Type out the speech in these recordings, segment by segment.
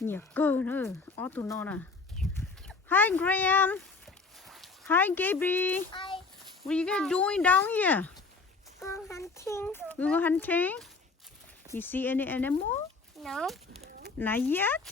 Nhiều cơ nữa. Ó tụi nó nè. Hi Graham. Hi Gaby. I What are you guys doing down here? go hunting. We go hunting. You see any animal? No. Not yet?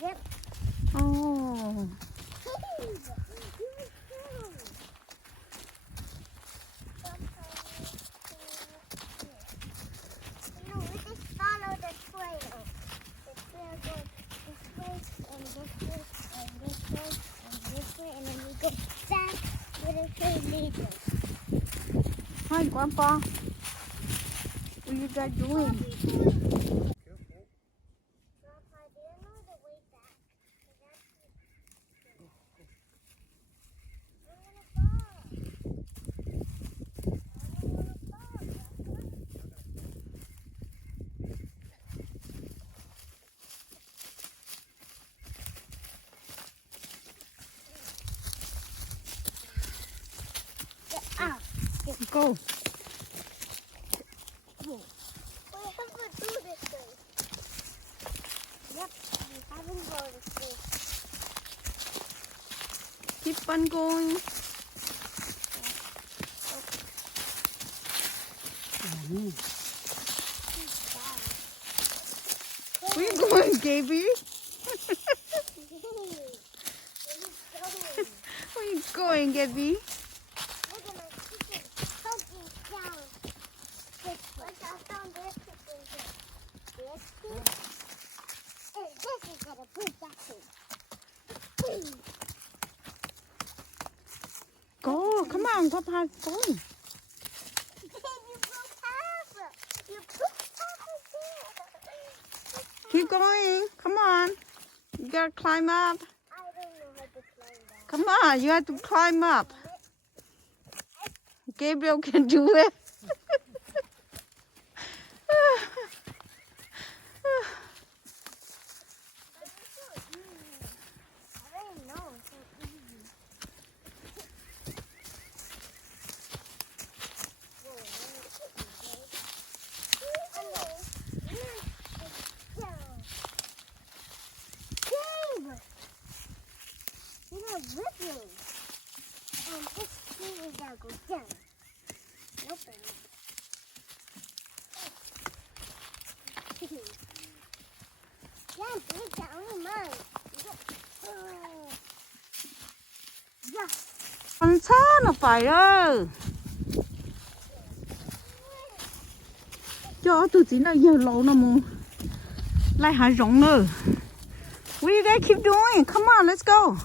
Yep. Oh. No, we just follow the trail. The trail goes this way and this way and this way and this way, and then we go back where the trail leads us. Hi Grandpa. What are you guys doing? Grandpa, do you know the way back? 'Cause that's I'm gonna fall. Go. We have to do this way. Yep, we haven't gone this way. Keep on going. Where you going, Gaby? Where you going, Gaby? Look at my chicken choking down. This way. I found this chicken here. This here. And this is gonna put that thing. Go. Come on, Papa. Go. You broke half. You broke half of it. Keep going. Come on. You gotta climb up. I don't know how to climb that. Come on. You have to climb up. Gabriel can do it. Go down. Nope. Yeah, big down in mine. Yeah. Con só nó phải ơi. Cho tụi chị nó giờ lâu nó mù. Lại hả rộng nữa. What you guys keep doing? Come on, let's go.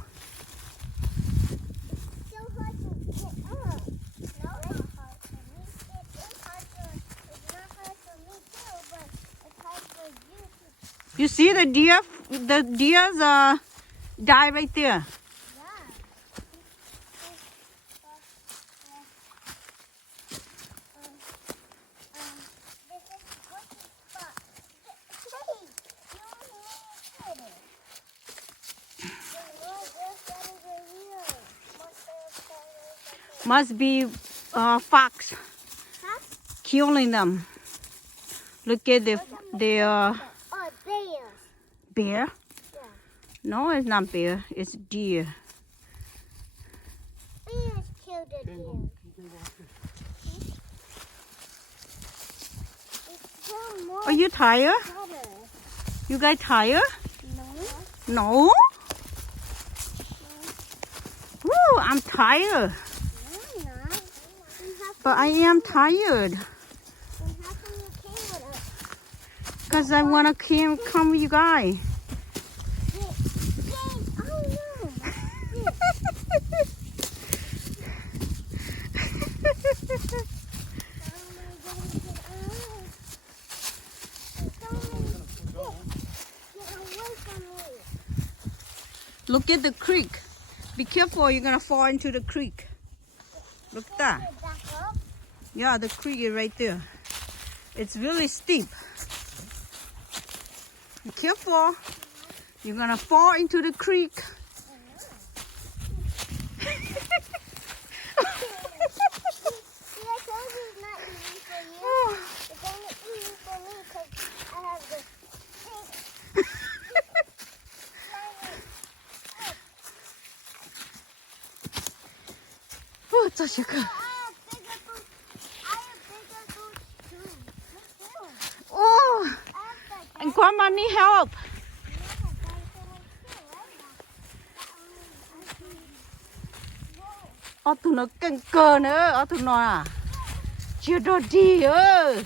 You see the deer? The deers die right there. Must be fox killing them. Look at the bear. Yeah. No, it's not bear. It's deer. Bears killed a deer. Are you tired? You guys tired? No. No? Woo, I'm tired. But I am tired. Because I want to come with you guys. Look at the creek. Be careful, you're going to fall into the creek. Look at that. Yeah, the creek is right there. It's really steep. Be careful. You're going to fall into the creek. 这些个。 I have bigger boots too. Me too. Oh, I have the and Grandma need help. Tụi nó căng cơ nữa, tụi nó à. Chưa đồ đi ơ.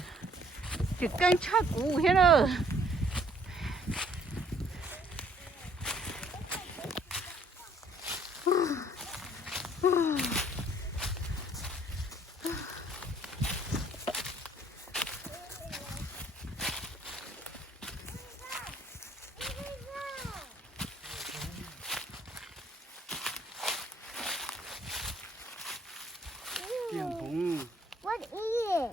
Chỉ căng chắc cũ hết rồi. What is it?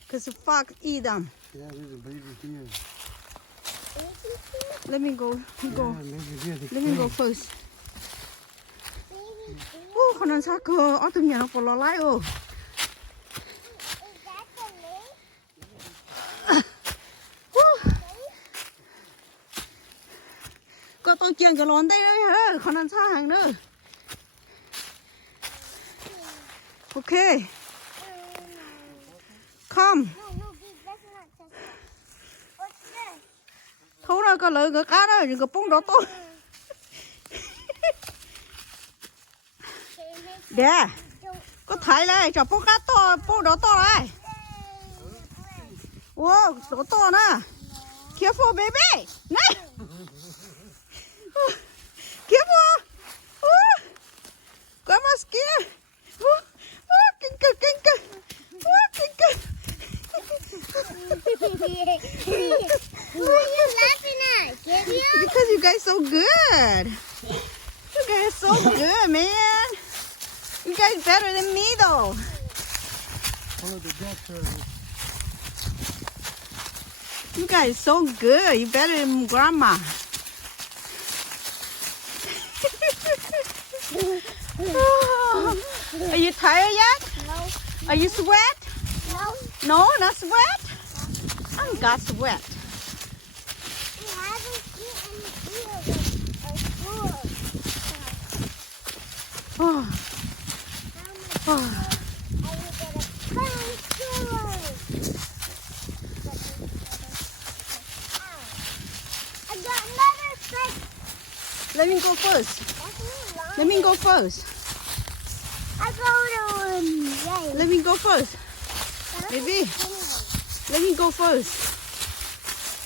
Because the fox eat them. Yeah, there's a baby deer. Let me go. Yeah, baby deer. Let me go first. Oh, con sao cơ? Ở tụi nhà nó còn lo lái ồ. Is that the lake? Có tôi chuyện cái lon đây đấy hả? Con sao hàng nữa? Okay, come. No, that's not the What's this? Thấu ra có lợi cái cá đó, đừng có bung đó tôi. Đè, có thấy này, cho bung cá to, bung đó to này. Wow, đó to nè. Careful baby. Này. Careful. Grandma scared. Kinh cực. Kinh cực. Who are you laughing at? Give you? Because you guys so good. You guys so good, man. You guys better than me though. Follow the ducks are. You guys so good. You better than grandma. Are you tired yet? No. Are you sweat? No. No, not sweat. I got sweat. We haven't eaten either of food. Oh, How much oh. are you gonna I got another fish. Let me go first. That's me, Mom. Let me go first. I go to right. Let me go first. Baby, let me go first.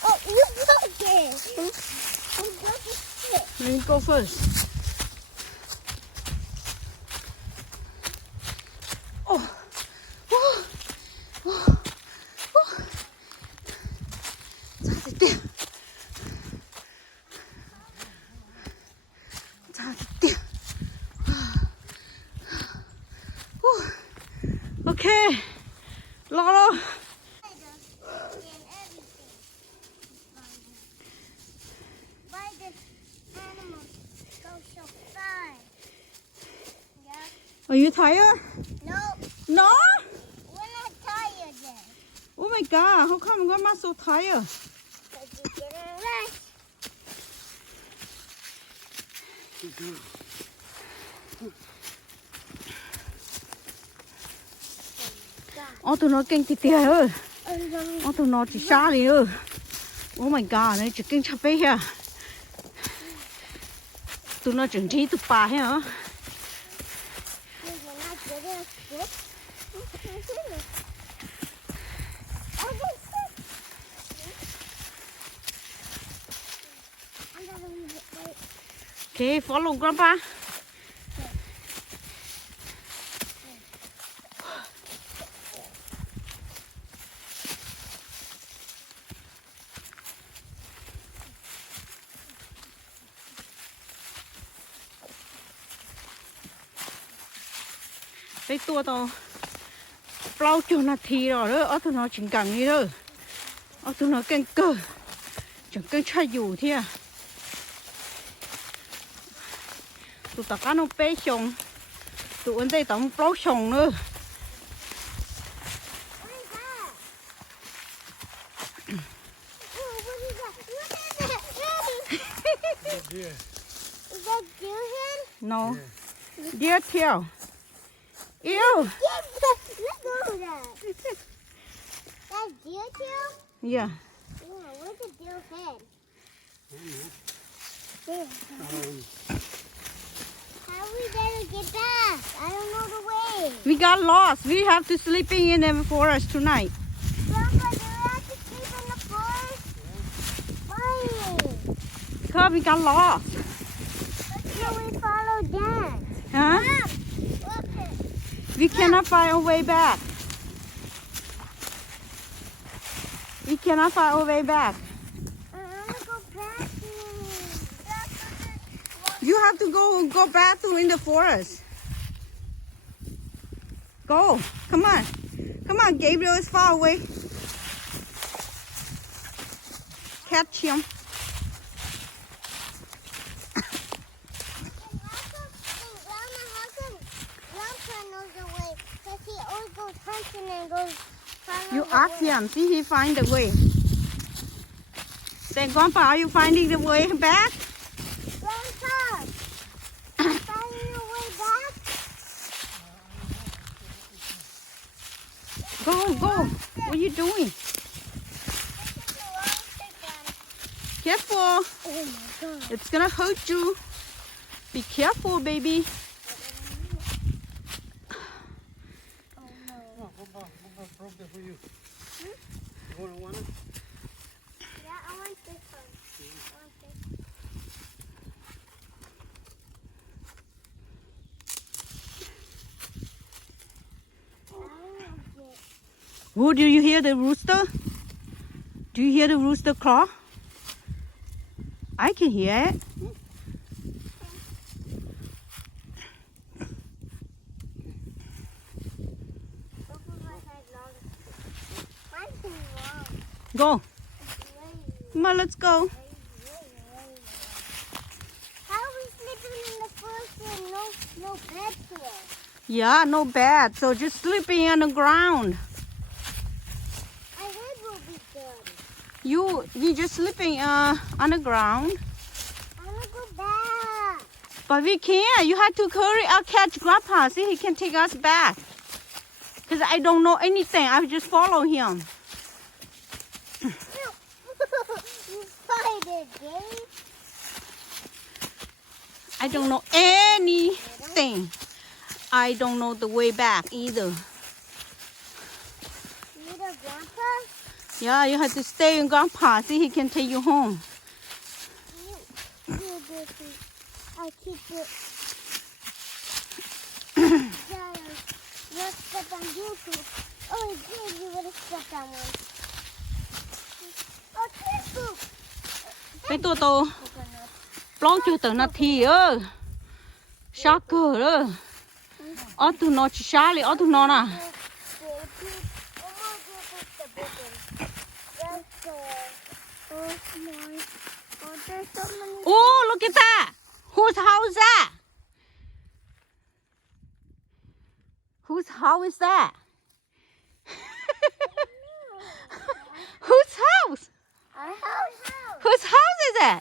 Oh, you go there. You go to sit. Let me go first. Oh, oh, oh, oh. 잘했대. 잘했대. Okay, Lolo. Why does animals go so fast? Yeah. Are you tired? No, No? we're not tired yet. Oh my God, how come grandma's so tired? Because you didn't rest. Tụi nó kinh tịt tìa ơi. Tụi nó chỉ xa đi ơi. Oh my God, này chỉ kinh chạp bê hả. Tụi nó chẳng trí tụi bà hả. You're not getting a stick. Oh, this stick. I gotta leave it right. Okay, follow grandpa. Cái tua tao bao cho nó thì rồi đó, ở tụi nó chỉ cần đi thôi, ở tụi nó căng cơ, chẳng căng chai dù thế à, tụi tao cá nó bé xong, tụi anh đây tao bao xong nữa. Deer. Is that deer head? No, deer tail. Ew. Look at that. That's deer tail? Yeah. Yeah, where's the deer head? How are we gonna get back? I don't know the way. We got lost. We have to sleeping in the forest tonight. Grandpa, do we have to sleep in the forest? Why? Because we got lost. Can we follow Dad? Huh? Look it. We cannot find our way back. We cannot find our way back. I wanna go back. You have to go back to in the forest. Go. Come on. Come on, Gabriel is far away. Catch him. You ask him, see he find the way. Say, Grandpa, are you finding the way back? Grandpa, finding the way back? Go. What are you doing? Careful. Oh my God. It's gonna hurt you. Be careful, baby. Oh no. What broke that for you? You want it? Yeah, I want this one. I want this. Oh, do you hear the rooster? Do you hear the rooster claw? I can hear it. Go. Come on, let's go. How are we sleeping in the forest and no bed here? Yeah, no bed. So just sleeping on the ground. I heard we'll be good. You just sleeping on the ground. I want to go back. But we can't. You have to hurry up, catch Grandpa. See, he can take us back. Because I don't know anything. I just follow him. You fight it, Dave. I don't know anything. I don't know the way back either. You need a grandpa? Yeah, you have to stay with Grandpa. See, he can take you home. I'll keep it. Let's step on YouTube. Oh, good, you would have stepped on one. Oh, careful. ไปตัวปล้องจูตัวนาทีชาเกอร์ตัวนอชิชาเลยตัวนอน่ะ Oh, look at that. Whose house is that? Whose house is that? Whose house? Our house. Whose house is that?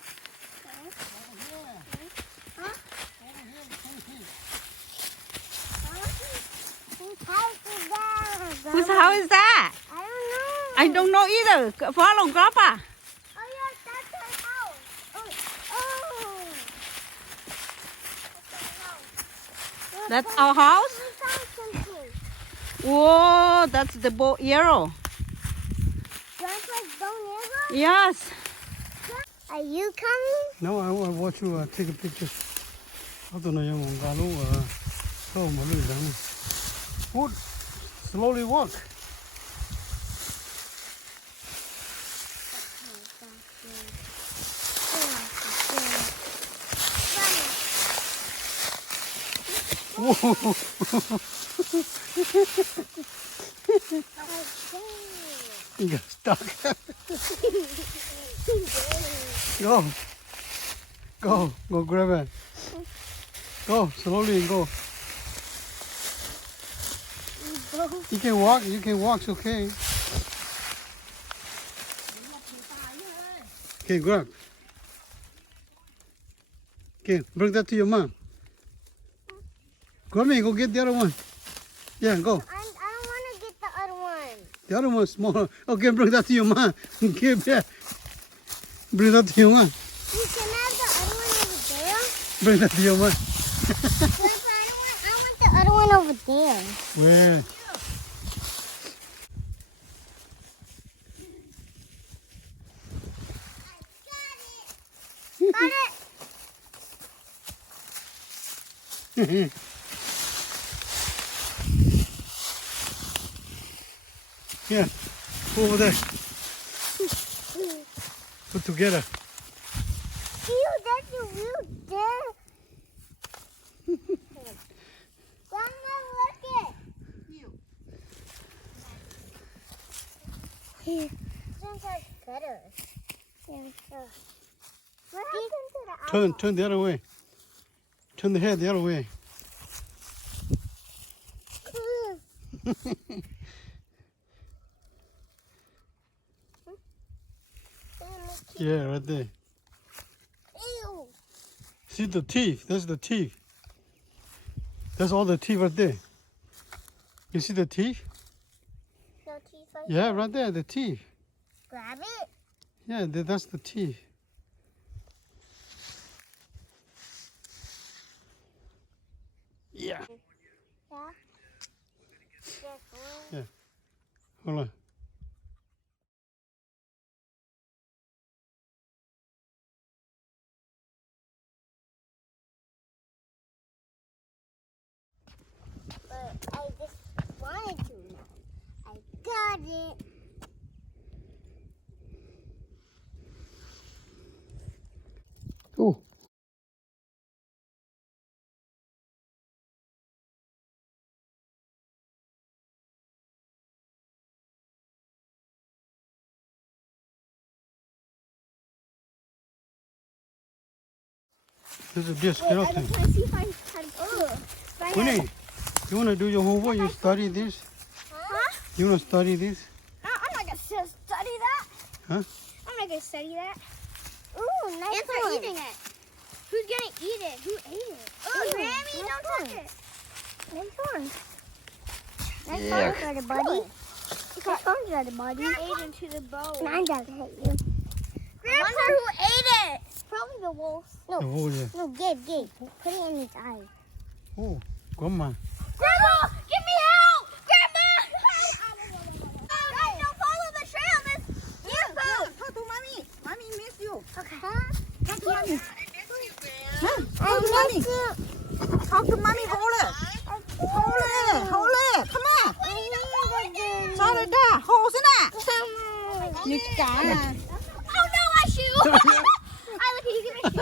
Whose house is that? Whose house is that? I don't know. I don't know either. Follow Grandpa. Oh, yes, that's our house. Oh. That's our house? We found something. Whoa, that's the bow arrow. Grandpa's bone arrow? Yes. Are you coming? No, I will watch you take a picture. I don't know you want to slowly walk. Whoa. You got stuck. Go grab it. Go, slowly go. You can walk, it's okay. Okay, grab. Okay, bring that to your mom. Go me, go get the other one. Yeah, go. I don't want to get the other one. The other one's smaller. Okay, bring that to your mom. Give that. Bring that to your mom. You can have the other one over there. Bring that to your mom. Grandpa, I want the other one over there. Where? Got it. Yeah, over there. Put together. Ew, that's a real deer. Grandma, look it. Sounds like gutters. Yeah, sure. What happened to the Turn the other way. Turn the head the other way. Yeah, right there. Ew. See the teeth? That's the teeth. That's all the teeth right there. You see the teeth? No teeth like Yeah, right there, the teeth. Grab it. Yeah, that's the teeth. Yeah. Yeah. Yeah. Hold on. But I just wanted to know. I got it. Oh. This is just skeleton. I'm trying to see if I can. Winnie, you want to do your homework? You study this? Huh? You want to study this? No, I'm not going to study that. Huh? I'm not going to study that. Ooh, nice one. And for eating it. Who's going to eat it? Who ate it? Oh, Grammy, don't touch it. Nice one. Nice Yeah. one, Daddy Buddy. Nice one, Daddy Buddy. Ate into the bowl. I'm going to hit you. Grandpa, who ate it? Probably the wolf. No, Oh, yeah. no, Gabe. Put it in his eyes. Oh, come on. Grandma, get me out! Grandma! Guys, don't follow the trail. This deer food. Talk to mommy. Mommy miss you. Okay. Talk to mommy. I miss you. Talk to mommy. Hold it. Hold it. Hold it. Come on. Sao rồi ta? Hold it nè. Như cả. Oh no, my shoe! I look, you get my shoe.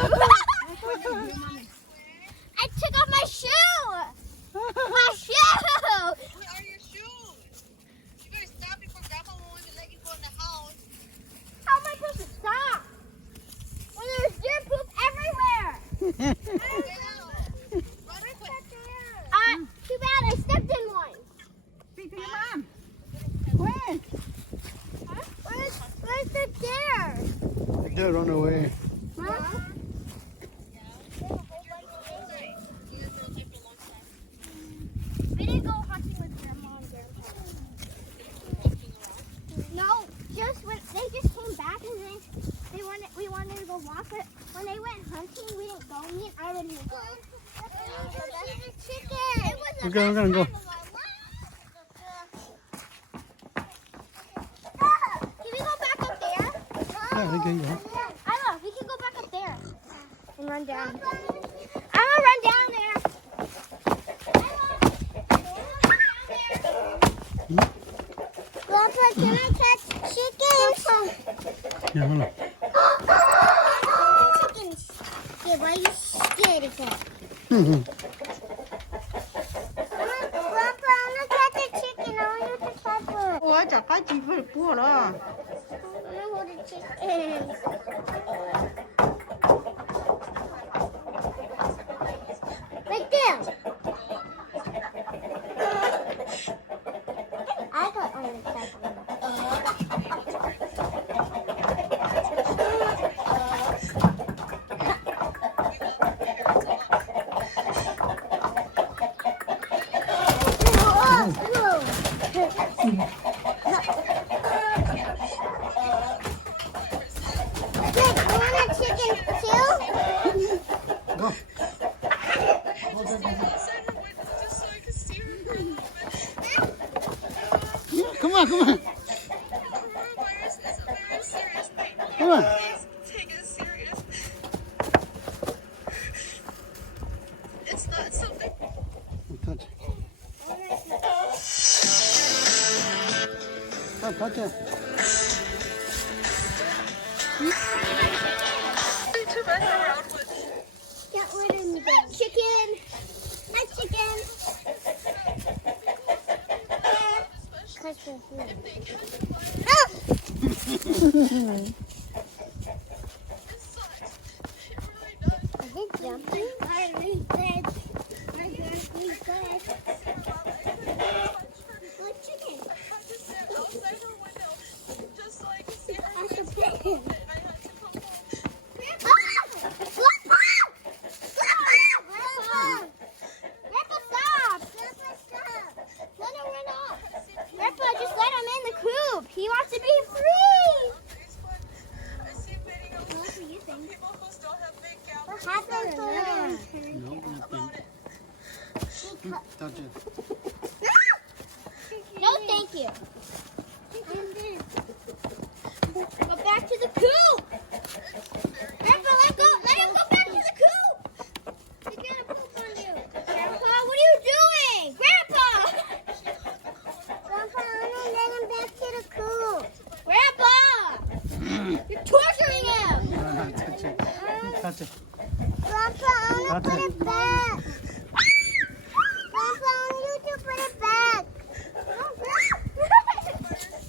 I took off my shoe. My shoe. Where are your shoes? You better stop before Grandma won't even let you go in the house. How am I supposed to stop? When there's deer poop everywhere. Get out. Run quick. Too bad I stepped in one. Speak to your mom. Where? Where's the deer? They run away. Huh? We didn't go hunting with Grandma and Grandpa. No, just when they just came back and then we wanted to go walk, but when they went hunting, we didn't go. Me and I didn't go. Chicken. It was a Okay, we're gonna go. Can we go back up there? Yeah, we can go. I know, we can go back up there and run down. I'm gonna run down there. Grandpa, can I catch chickens? Yeah, hold on. Chickens. Yeah, why are you scared of that? Grandpa, I'm gonna catch a chicken. I want you to catch one. Ủa chắc cái chị phải cua đó. I'm gonna hold a chicken. Right there. I got only catch one. Wait, you want a chicken too? Go. Outside her window just so I could see her for a little bit. Come on, come on. Coronavirus is a very serious thing. Come on. Please take it serious. It's not something. Don't touch it. Don't touch it. To mess around with. Get rid of me. Chicken. Hi, chicken. Catch your food. Ah! It sucks. It really does. Is it jumping? I really good. What chicken? I had to sit outside her window just so I could see her I face should for a pick little him. bit, and I had to come home. Grandpa, stop! Let him run off. Grandpa, just let him in the coop. He wants to be free. Facebook, I see videos What do you of think? people who still have big cameras What happened to him? No, nothing. about it. Touch it. No, thank you. Go back to the coop. Grandpa, let him go back to the coop. He's gonna poop on you. Grandpa, what are you doing? Grandpa! Grandpa, I'm gonna let him back to the coop. Grandpa! You're torturing him. No, touch it. Touch it. Grandpa, I want to put it back. Grandpa, I want you to put it back.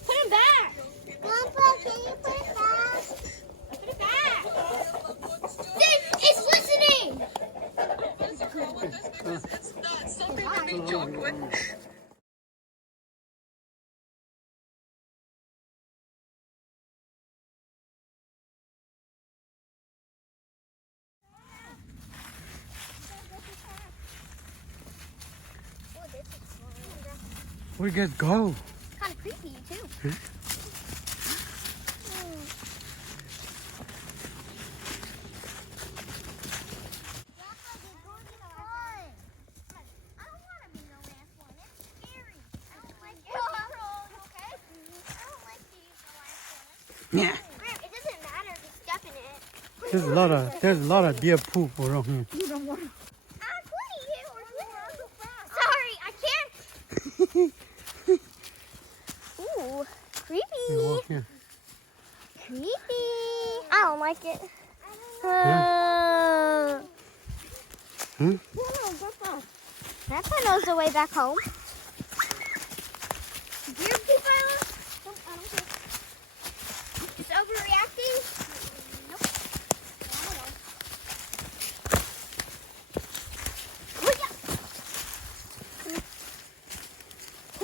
Put it back. Grandpa, can you put it back? Put it back. It's listening. What is the problem with this? Because it's not something to be joked with. We get go. Kind of creepy, too. Yeah. It doesn't matter if it's stuck in it. There's a lot of deer poop around here. Sorry, I can't. Ooh, creepy. You walk here. Creepy. I don't like it. Hmm? Grandpa knows the way back home. Dear people, I don't care. It's overreacting? Nope. I don't know.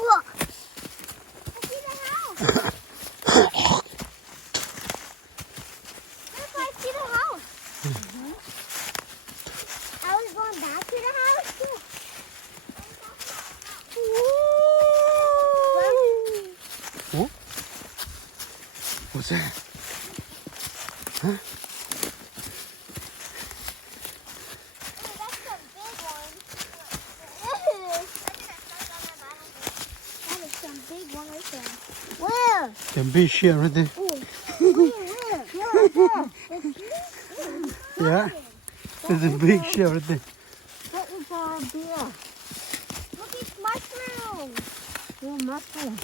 Look. I see the house. Grandpa, I see the house. I was going back to the house too. Oh? What's that? Huh? That's the big one. That is some big one right there. Where? Can be shit right there. Yeah. There's a big shit right there. What is our beer? Look, it's mushrooms. Oh, mushroom.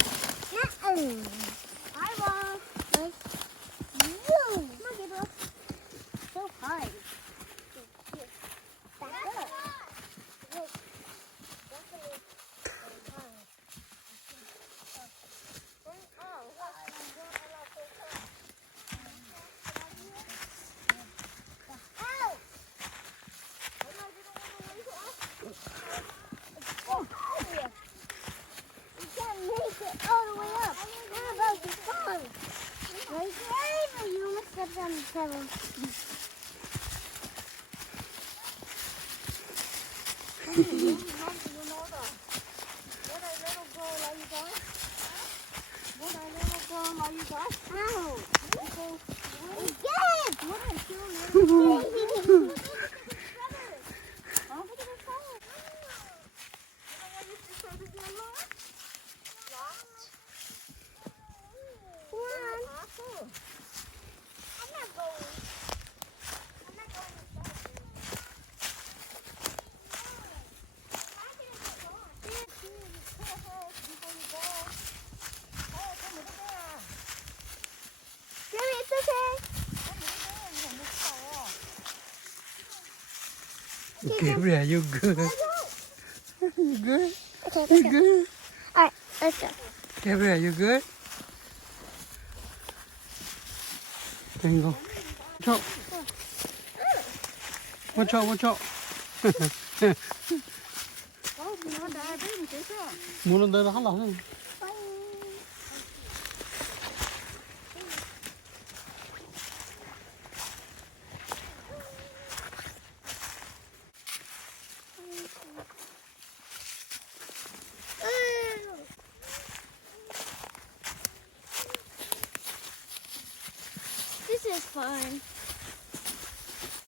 Hi, Mom. Come on, Gabriel. So high. Back up. Look. Definitely. Ow. Get it. Look at the I'm not going. I'm not going inside there. Why did it go on? Be careful before you go. Oh, come over there. Jimmy, it's okay. Gabriel, you good? You good? Okay, You let's go. good? Alright, let's go. Gabriel, you good? There you go. Watch out. Watch out. 문은 내가 하려고. This is fun.